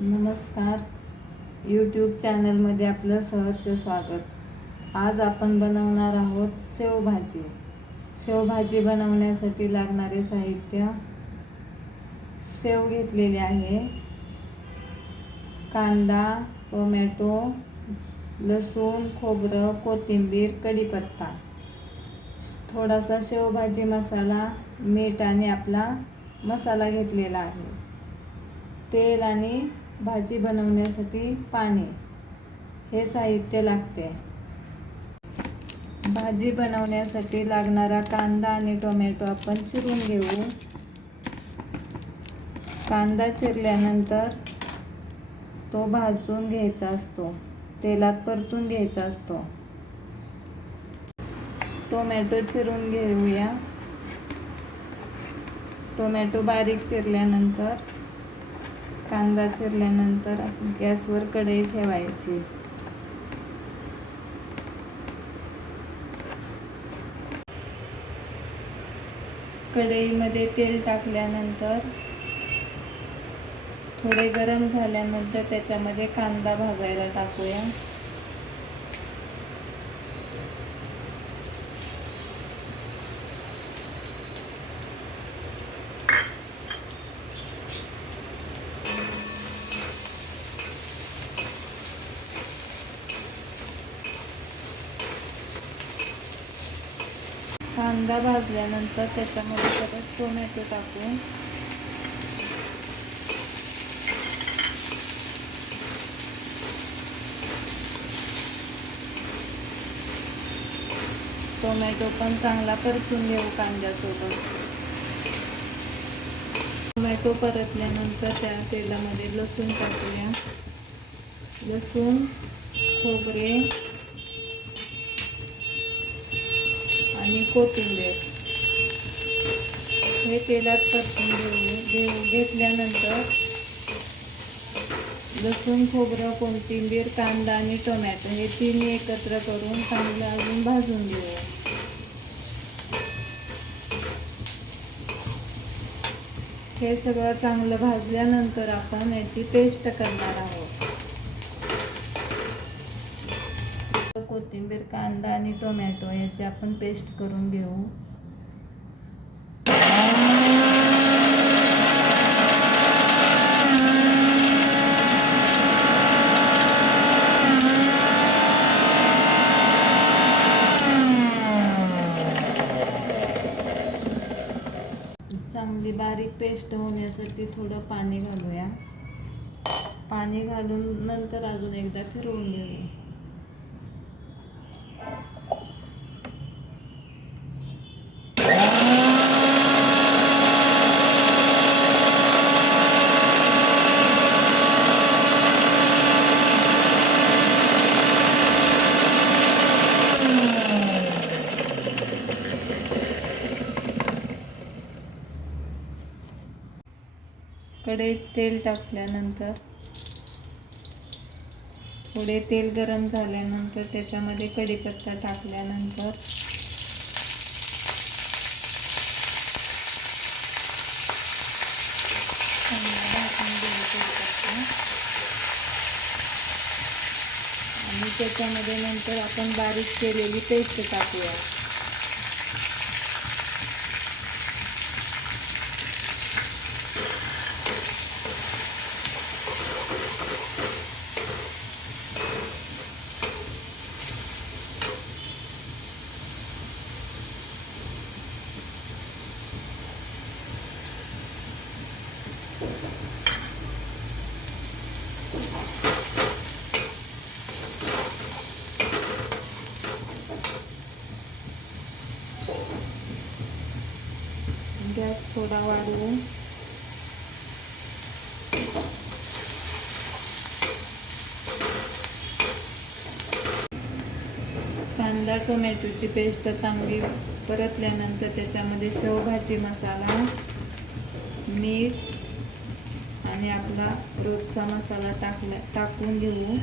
नमस्कार, यूट्यूब चॅनलमध्ये आपलं सहर्ष स्वागत। आज आपण बनवणार आहोत शेवभाजी। शेवभाजी बनवण्यासाठी लागणारे साहित्य: शेव घेतलेले आहे, कांदा, टोमॅटो, लसूण, खोबरं, कोथिंबीर, कढीपत्ता, थोडासा शेवभाजी मसाला, मीठ आणि आपला मसाला घेतलेला आहे, तेल आणि भाजी बनवण्यासाठी पाणी हे साहित्य लागते। भाजी बनवण्यासाठी लागणारा कांदा आणि टोमॅटो आपण चिरून घेऊ। कांदा चिरल्यानंतर तो भाजून घ्यायचा असतो, तेलात परतून घ्यायचा असतो। टोमॅटो चिरून घेऊया। टोमॅटो बारीक चिरल्यानंतर, कांदा चिरल्यानंतर गॅसवर कढई ठेवायची। कढईमध्ये तेल टाकल्यानंतर थोडे गरम झाल्यानंतर त्याच्यामध्ये कांदा भाजायला टाकूया। कांदा भाजल्यानंतर त्याच्यामध्ये परत टोमॅटो टाकू। टोमॅटो पण चांगला परतून घेऊ कांद्यासोबत। टोमॅटो परतल्यानंतर त्या तेलामध्ये लसूण टाकूया। लसूण, खोबरे आणि कोथिंबीर हे तेलात परतून घेतल्यानंतर लसूण, खोबरं, कोथिंबीर, कांदा आणि टोमॅटो हे तिन्ही एकत्र करून चांगलं अजून भाजून घेऊया। हे सगळं चांगलं भाजल्यानंतर आपण याची पेस्ट करणार आहोत। कोथिंबीर, कांदा आणि टोमॅटो याची आपण पेस्ट करून घेऊ। चांगली बारीक पेस्ट होण्यासाठी थोडं पाणी घालूया। पाणी घालून नंतर अजून एकदा फिरवून घेऊ। कढईत तेल टाकल्यानंतर थोडे तेल गरम झाल्यानंतर त्याच्यामध्ये कढीपत्ता टाकल्यानंतर आणि त्याच्यामध्ये नंतर आपण बारीक केलेली पेस्ट टाकूया। गॅस थोडा वाढवू। कांदा टोमॅटोची पेस्ट चांगली परतल्यानंतर त्याच्यामध्ये शेवभाजी मसाला, मीठ आणि आपला रोजचा मसाला टाकून घेऊ।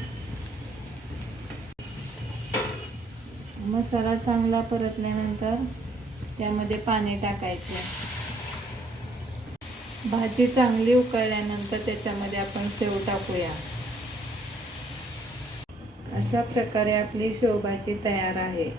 मसाला चांगला परतल्यानंतर त्यामध्ये पाणी टाकायचे। भाजी चांगली उकळल्यानंतर त्याच्यामध्ये आपण शेव टाकूया. अशा प्रकारे आपली शेवभाजी तयार आहे.